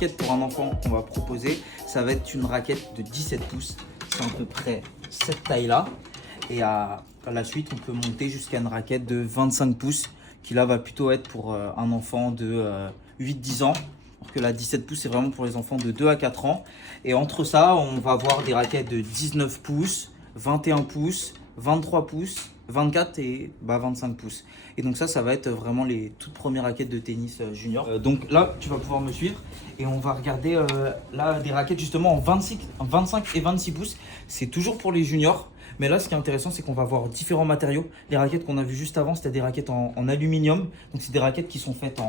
raquette pour un enfant qu'on va proposer, ça va être une raquette de 17 pouces. C'est à peu près cette taille-là. Et à la suite, on peut monter jusqu'à une raquette de 25 pouces qui là va plutôt être pour un enfant de 8-10 ans. Alors que la 17 pouces, c'est vraiment pour les enfants de 2 à 4 ans. Et entre ça, on va avoir des raquettes de 19 pouces, 21 pouces, 23 pouces, 24 et 25 pouces. Et donc ça va être vraiment les toutes premières raquettes de tennis junior. Donc là, tu vas pouvoir me suivre et on va regarder là des raquettes justement en 25 et 26 pouces. C'est toujours pour les juniors. Mais là, ce qui est intéressant, c'est qu'on va voir différents matériaux. Les raquettes qu'on a vues juste avant, c'était des raquettes en aluminium. Donc c'est des raquettes qui sont faites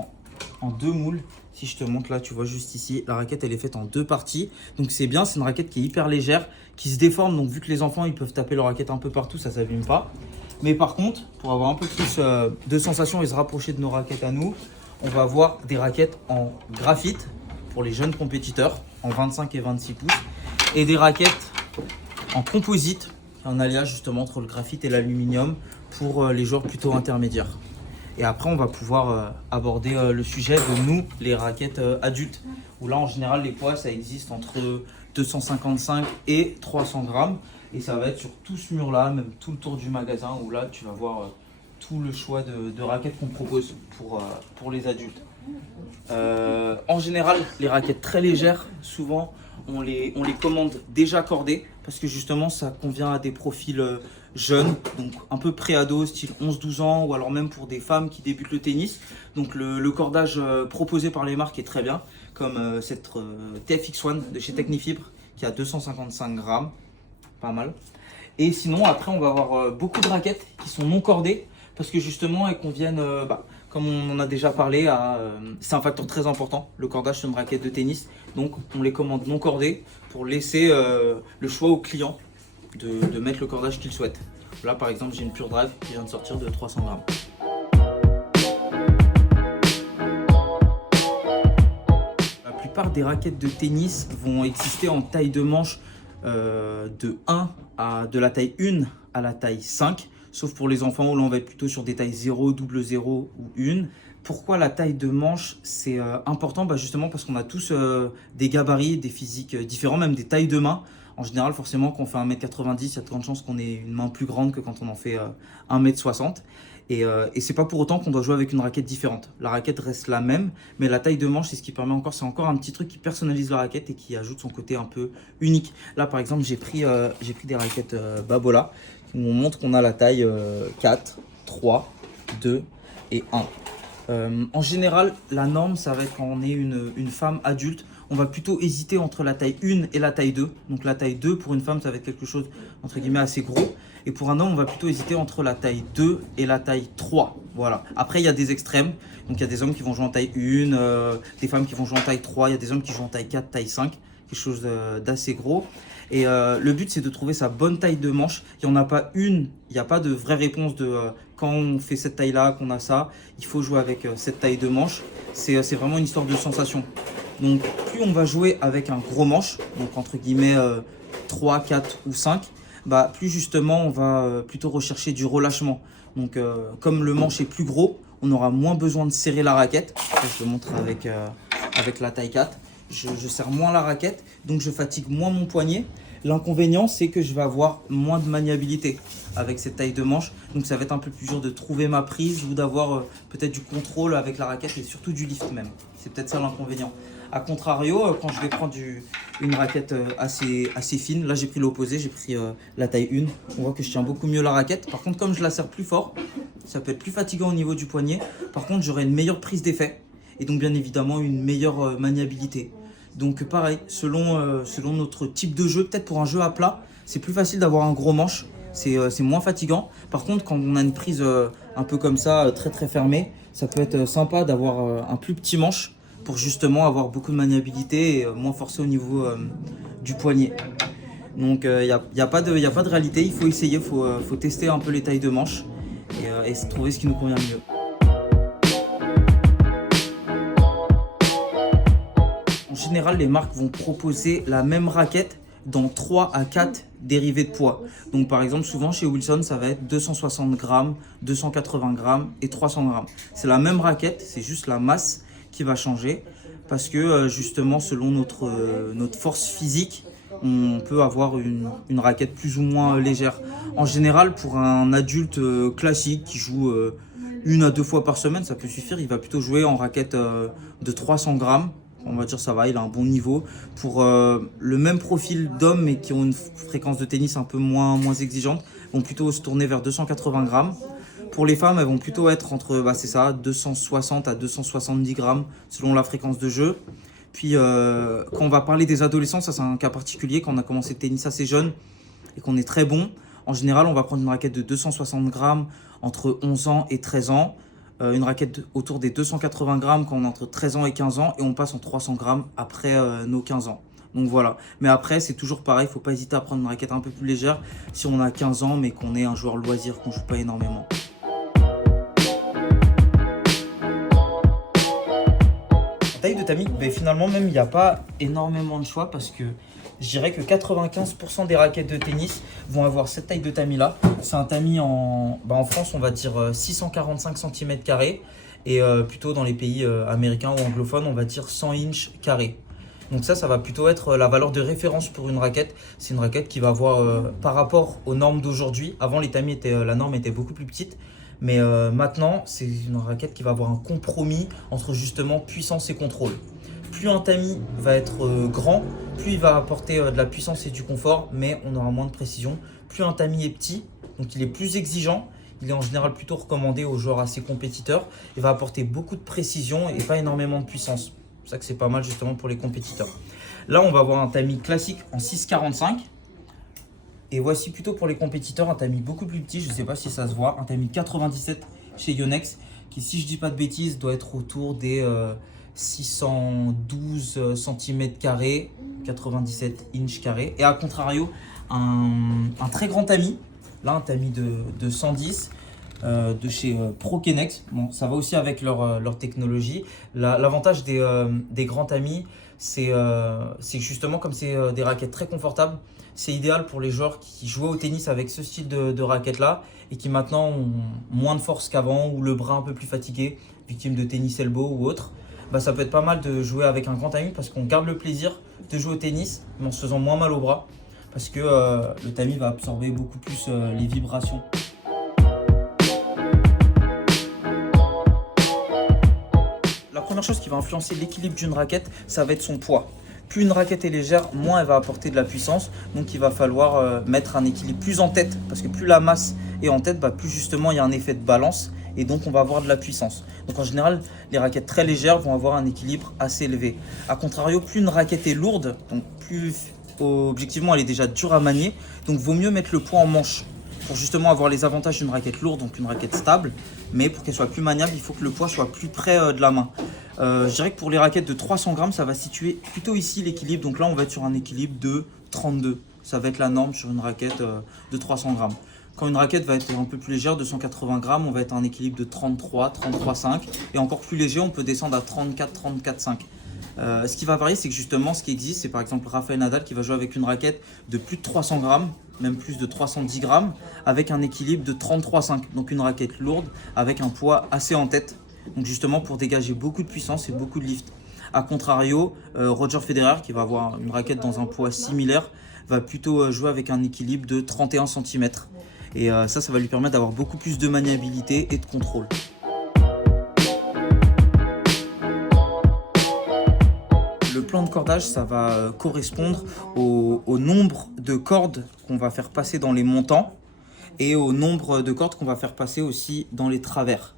en deux moules. Si je te montre là, tu vois juste ici, la raquette elle est faite en deux parties. Donc c'est bien, c'est une raquette qui est hyper légère, qui se déforme. Donc vu que les enfants ils peuvent taper leur raquette un peu partout, ça ne s'abîme pas. Mais par contre, pour avoir un peu plus de sensations et se rapprocher de nos raquettes à nous, on va avoir des raquettes en graphite pour les jeunes compétiteurs, en 25 et 26 pouces. Et des raquettes en composite, un alliage justement entre le graphite et l'aluminium pour les joueurs plutôt intermédiaires. Et après, on va pouvoir aborder le sujet de nous, les raquettes adultes. Où là, en général, les poids, ça existe entre 255 et 300 grammes. Et ça va être sur tout ce mur-là, même tout le tour du magasin, où là, tu vas voir tout le choix de raquettes qu'on propose pour les adultes. En général, les raquettes très légères, souvent, on les commande déjà cordées parce que justement, ça convient à des profils jeunes, donc un peu pré-ado, style 11-12 ans, ou alors même pour des femmes qui débutent le tennis. Donc le cordage proposé par les marques est très bien, comme cette TFX1 de chez Technifibre qui a 255 grammes, pas mal. Et sinon, après, on va avoir beaucoup de raquettes qui sont non cordées parce que justement, elles conviennent, comme on en a déjà parlé, c'est un facteur très important, le cordage sur une raquette de tennis. Donc, on les commande non cordées pour laisser le choix au client de mettre le cordage qu'il souhaite. Là, par exemple, j'ai une Pure Drive qui vient de sortir de 300 grammes. La plupart des raquettes de tennis vont exister en taille de manche de la taille 1 à la taille 5, sauf pour les enfants où l'on va être plutôt sur des tailles 0, double 0 ou 1. Pourquoi la taille de manche c'est important? Justement parce qu'on a tous des gabarits, des physiques différents, même des tailles de main. En général, forcément, quand on fait 1m90, il y a de grandes chances qu'on ait une main plus grande que quand on en fait 1m60. Et c'est pas pour autant qu'on doit jouer avec une raquette différente. La raquette reste la même, mais la taille de manche, c'est ce qui permet encore, c'est encore un petit truc qui personnalise la raquette et qui ajoute son côté un peu unique. Là, par exemple, j'ai pris des raquettes Babolat où on montre qu'on a la taille 4, 3, 2 et 1. En général, la norme, ça va être quand on est une femme adulte, on va plutôt hésiter entre la taille 1 et la taille 2. Donc la taille 2, pour une femme, ça va être quelque chose, entre guillemets, assez gros. Et pour un homme, on va plutôt hésiter entre la taille 2 et la taille 3. Voilà. Après, il y a des extrêmes. Donc il y a des hommes qui vont jouer en taille 1, des femmes qui vont jouer en taille 3, il y a des hommes qui jouent en taille 4, taille 5, quelque chose d'assez gros. Et le but, c'est de trouver sa bonne taille de manche. Il n'y en a pas une, il n'y a pas de vraie réponse de quand on fait cette taille-là, qu'on a ça, il faut jouer avec cette taille de manche. C'est vraiment une histoire de sensation. Donc, plus on va jouer avec un gros manche, donc entre guillemets 3, 4 ou 5, plus justement, on va plutôt rechercher du relâchement. Donc, comme le manche est plus gros, on aura moins besoin de serrer la raquette. Je te montre avec la taille 4. Je serre moins la raquette, donc je fatigue moins mon poignet. L'inconvénient, c'est que je vais avoir moins de maniabilité avec cette taille de manche. Donc ça va être un peu plus dur de trouver ma prise ou d'avoir peut-être du contrôle avec la raquette et surtout du lift même. C'est peut-être ça l'inconvénient. A contrario, quand je vais prendre une raquette assez fine, là j'ai pris l'opposé, j'ai pris la taille 1. On voit que je tiens beaucoup mieux la raquette. Par contre, comme je la serre plus fort, ça peut être plus fatigant au niveau du poignet. Par contre, j'aurai une meilleure prise d'effet et donc bien évidemment une meilleure maniabilité. Donc pareil, selon notre type de jeu, peut-être pour un jeu à plat, c'est plus facile d'avoir un gros manche, c'est moins fatigant. Par contre, quand on a une prise un peu comme ça, très très fermée, ça peut être sympa d'avoir un plus petit manche pour justement avoir beaucoup de maniabilité et moins forcé au niveau du poignet. Donc il n'y a pas de réalité, il faut essayer, il faut tester un peu les tailles de manche et trouver ce qui nous convient le mieux. En général, les marques vont proposer la même raquette dans 3 à 4 dérivés de poids. Donc par exemple, souvent chez Wilson, ça va être 260 grammes, 280 grammes et 300 grammes. C'est la même raquette, c'est juste la masse qui va changer. parce que justement, selon notre force physique, on peut avoir une raquette plus ou moins légère. En général, pour un adulte classique qui joue 1 à 2 fois par semaine, ça peut suffire. Il va plutôt jouer en raquette de 300 grammes. On va dire ça va, il a un bon niveau. Pour le même profil d'hommes, mais qui ont une fréquence de tennis un peu moins exigeante, vont plutôt se tourner vers 280 grammes. Pour les femmes, elles vont plutôt être entre, c'est ça, 260 à 270 grammes selon la fréquence de jeu. Puis quand on va parler des adolescents, ça c'est un cas particulier. Quand on a commencé le tennis assez jeune et qu'on est très bon, en général, on va prendre une raquette de 260 grammes entre 11 ans et 13 ans. Une raquette autour des 280 grammes quand on est entre 13 ans et 15 ans. Et on passe en 300 grammes après nos 15 ans. Donc voilà. Mais après, c'est toujours pareil. Il ne faut pas hésiter à prendre une raquette un peu plus légère si on a 15 ans mais qu'on est un joueur loisir, qu'on ne joue pas énormément. Taille de tamis, finalement même il n'y a pas énormément de choix parce que je dirais que 95% des raquettes de tennis vont avoir cette taille de tamis là. C'est un tamis en France on va dire 645 cm² et plutôt dans les pays américains ou anglophones on va dire 100 inches carrés. Donc ça va plutôt être la valeur de référence pour une raquette. C'est une raquette qui va avoir par rapport aux normes d'aujourd'hui. Avant les tamis la norme était beaucoup plus petite. Mais maintenant, c'est une raquette qui va avoir un compromis entre justement puissance et contrôle. Plus un tamis va être grand, plus il va apporter de la puissance et du confort, mais on aura moins de précision. Plus un tamis est petit, donc il est plus exigeant, il est en général plutôt recommandé aux joueurs assez compétiteurs. Il va apporter beaucoup de précision et pas énormément de puissance. C'est pour ça que c'est pas mal justement pour les compétiteurs. Là, on va avoir un tamis classique en 6,45. Et voici plutôt pour les compétiteurs un tamis beaucoup plus petit, je ne sais pas si ça se voit, un tamis 97 chez Yonex, qui si je ne dis pas de bêtises doit être autour des 612 cm², 97 inches carrés. Et à contrario, un très grand tamis, là un tamis de 110 de chez Prokenex. Bon, ça va aussi avec leur technologie. L'avantage des grands tamis, c'est justement comme c'est des raquettes très confortables, c'est idéal pour les joueurs qui jouaient au tennis avec ce style de raquette là et qui maintenant ont moins de force qu'avant ou le bras un peu plus fatigué, victime de tennis elbow ou autre. Ça peut être pas mal de jouer avec un grand tamis parce qu'on garde le plaisir de jouer au tennis mais en se faisant moins mal au bras parce que le tamis va absorber beaucoup plus les vibrations. La première chose qui va influencer l'équilibre d'une raquette, ça va être son poids. Plus une raquette est légère, moins elle va apporter de la puissance. Donc il va falloir mettre un équilibre plus en tête. Parce que plus la masse est en tête, plus justement il y a un effet de balance. Et donc on va avoir de la puissance. Donc en général, les raquettes très légères vont avoir un équilibre assez élevé. A contrario, plus une raquette est lourde, donc plus objectivement elle est déjà dure à manier. Donc vaut mieux mettre le poids en manche. Pour justement avoir les avantages d'une raquette lourde, donc une raquette stable. Mais pour qu'elle soit plus maniable, il faut que le poids soit plus près de la main. Je dirais que pour les raquettes de 300 grammes, ça va situer plutôt ici l'équilibre. Donc là, on va être sur un équilibre de 32. Ça va être la norme sur une raquette de 300 grammes. Quand une raquette va être un peu plus légère, de 180 grammes, on va être à un équilibre de 33, 33,5. Et encore plus léger, on peut descendre à 34, 34,5. Ce qui va varier, c'est que justement, ce qui existe, c'est par exemple Rafael Nadal qui va jouer avec une raquette de plus de 300 grammes, même plus de 310 grammes, avec un équilibre de 33,5. Donc une raquette lourde avec un poids assez en tête. Donc justement pour dégager beaucoup de puissance et beaucoup de lift. A contrario, Roger Federer qui va avoir une raquette dans un poids similaire va plutôt jouer avec un équilibre de 31 cm. Et ça va lui permettre d'avoir beaucoup plus de maniabilité et de contrôle. Le plan de cordage, ça va correspondre au nombre de cordes qu'on va faire passer dans les montants et au nombre de cordes qu'on va faire passer aussi dans les travers.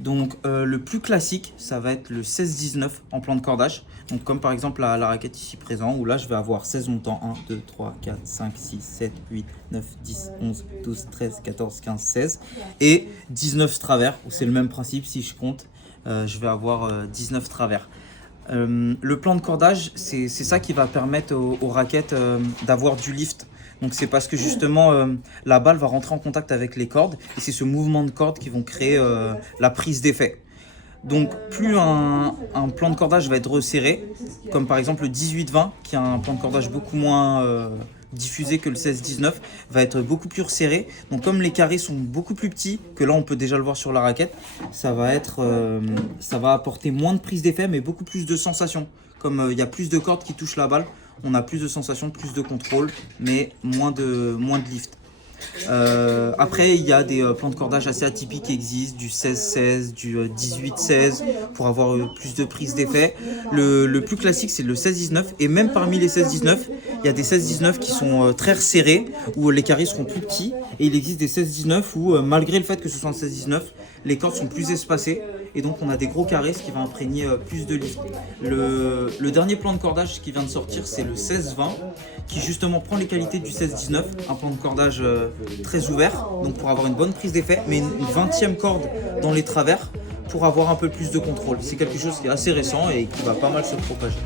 Donc le plus classique, ça va être le 16-19 en plan de cordage. Donc comme par exemple la raquette ici présent, où là je vais avoir 16 montants, 1, 2, 3, 4, 5, 6, 7, 8, 9, 10, 11, 12, 13, 14, 15, 16. Et 19 travers, où c'est le même principe, si je compte, je vais avoir 19 travers. Le plan de cordage, c'est ça qui va permettre aux raquettes d'avoir du lift. Donc c'est parce que justement la balle va rentrer en contact avec les cordes et c'est ce mouvement de cordes qui vont créer la prise d'effet. Donc plus un plan de cordage va être resserré, comme par exemple le 18-20 qui a un plan de cordage beaucoup moins diffusé que le 16-19 va être beaucoup plus resserré. Donc comme les carrés sont beaucoup plus petits, que là on peut déjà le voir sur la raquette, ça va apporter moins de prise d'effet mais beaucoup plus de sensations. Comme il y a plus de cordes qui touchent la balle, on a plus de sensations, plus de contrôle, mais moins de lift. Après, il y a des plans de cordage assez atypiques qui existent, du 16-16, du 18-16, pour avoir plus de prise d'effet. Le plus classique, c'est le 16-19, et même parmi les 16-19, il y a des 16-19 qui sont très resserrés, où les carrés seront plus petits, et il existe des 16-19 où, malgré le fait que ce soit un 16-19, les cordes sont plus espacées, et donc on a des gros carrés, ce qui va imprégner plus de lift. Le dernier plan de cordage qui vient de sortir, c'est le 16-20, qui justement prend les qualités du 16-19, un plan de cordage très ouvert, donc pour avoir une bonne prise d'effet, mais une 20e corde dans les travers pour avoir un peu plus de contrôle. C'est quelque chose qui est assez récent et qui va pas mal se propager.